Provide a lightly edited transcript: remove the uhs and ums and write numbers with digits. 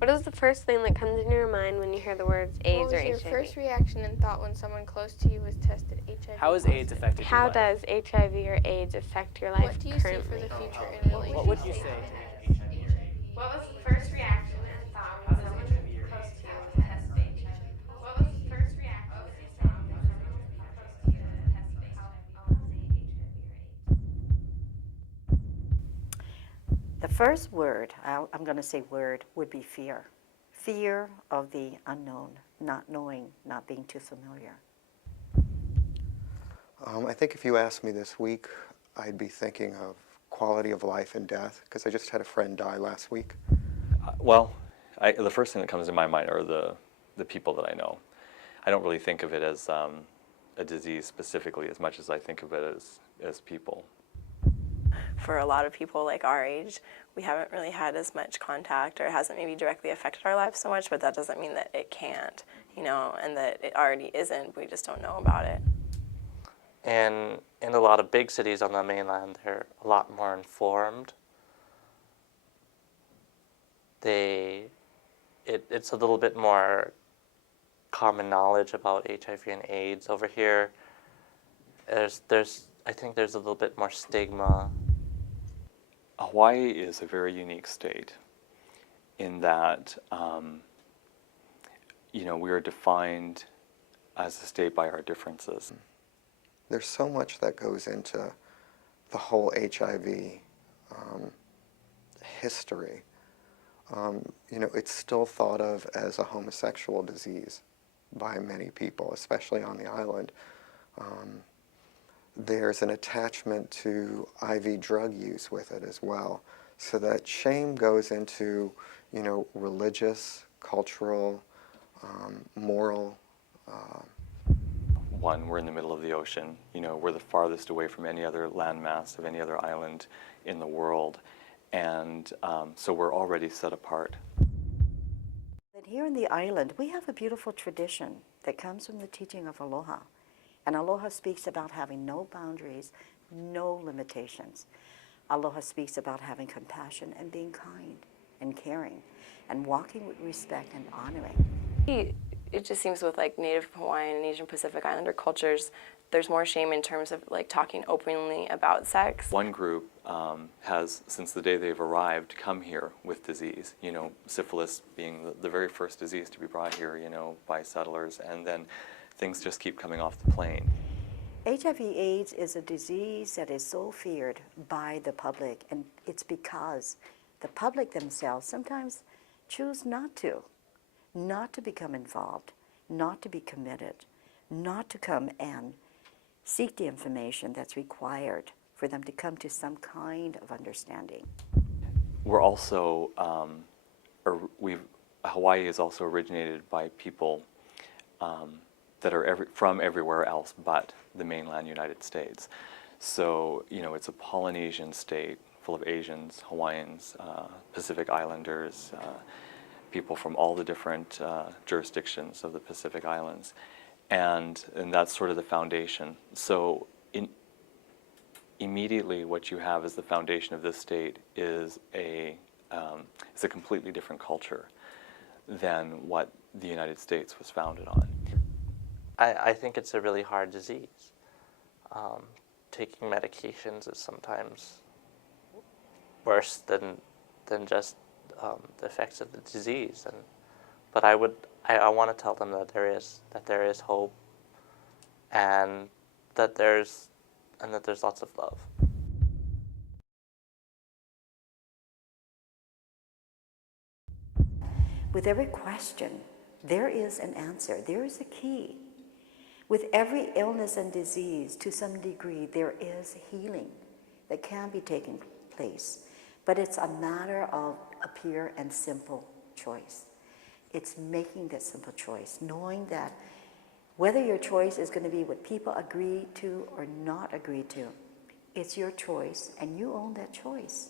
What is the first thing that comes into your mind when you hear the words AIDS or HIV? What was your first reaction and thought when someone close to you was tested HIV? How has AIDS affected your life? How does HIV or AIDS affect your life What do you currently? see for the future in relation What would you to say? What was the first reaction and thought when someone close to you was tested HIV? What was the first reaction and thought when someone close to you was tested The first word, I'm going to say word, would be fear. Fear of the unknown, not knowing, not being too familiar. I think if you asked me this week, I'd be thinking of quality of life and death, because I just had a friend die last week. Well, the first thing that comes to my mind are the people that I know. I don't really think of it as a disease specifically as much as I think of it as people. For a lot of people like our age, we haven't really had as much contact, or it hasn't maybe directly affected our lives so much, but that doesn't mean that it can't, you know, and that it already isn't. We just don't know about it. And in a lot of big cities on the mainland, they're a lot more informed. It's a little bit more common knowledge about HIV and AIDS. Over here, I think there's a little bit more stigma. Hawaii is a very unique state in that, you know, we are defined as a state by our differences. There's so much that goes into the whole HIV history. You know, it's still thought of as a homosexual disease by many people, especially on the island. There's an attachment to IV drug use with it as well. So that shame goes into, you know, religious, cultural, moral. One, we're in the middle of the ocean. You know, we're the farthest away from any other landmass of any other island in the world. And so we're already set apart. And here in the island, we have a beautiful tradition that comes from the teaching of Aloha. And Aloha speaks about having no boundaries, no limitations. Aloha speaks about having compassion and being kind and caring and walking with respect and honoring. It just seems with like Native Hawaiian and Asian Pacific Islander cultures, there's more shame in terms of like talking openly about sex. One group has, since the day they've arrived, come here with disease. You know, syphilis being the very first disease to be brought here, you know, by settlers, and then things just keep coming off the plane. HIV/AIDS is a disease that is so feared by the public, and it's because the public themselves sometimes choose not to become involved, not to be committed, not to come and seek the information that's required for them to come to some kind of understanding. We're also, Hawaii is also originated by people that are from everywhere else but the mainland United States. So, you know, it's a Polynesian state full of Asians, Hawaiians, Pacific Islanders, people from all the different jurisdictions of the Pacific Islands. And that's sort of the foundation. So immediately what you have as the foundation of this state is a completely different culture than what the United States was founded on. I think it's a really hard disease. Taking medications is sometimes worse than just the effects of the disease. But I want to tell them that there is hope, and that there's lots of love. With every question, there is an answer, there is a key. With every illness and disease, to some degree, there is healing that can be taking place. But it's a matter of a pure and simple choice. It's making that simple choice, knowing that whether your choice is going to be what people agree to or not agree to, it's your choice, and you own that choice.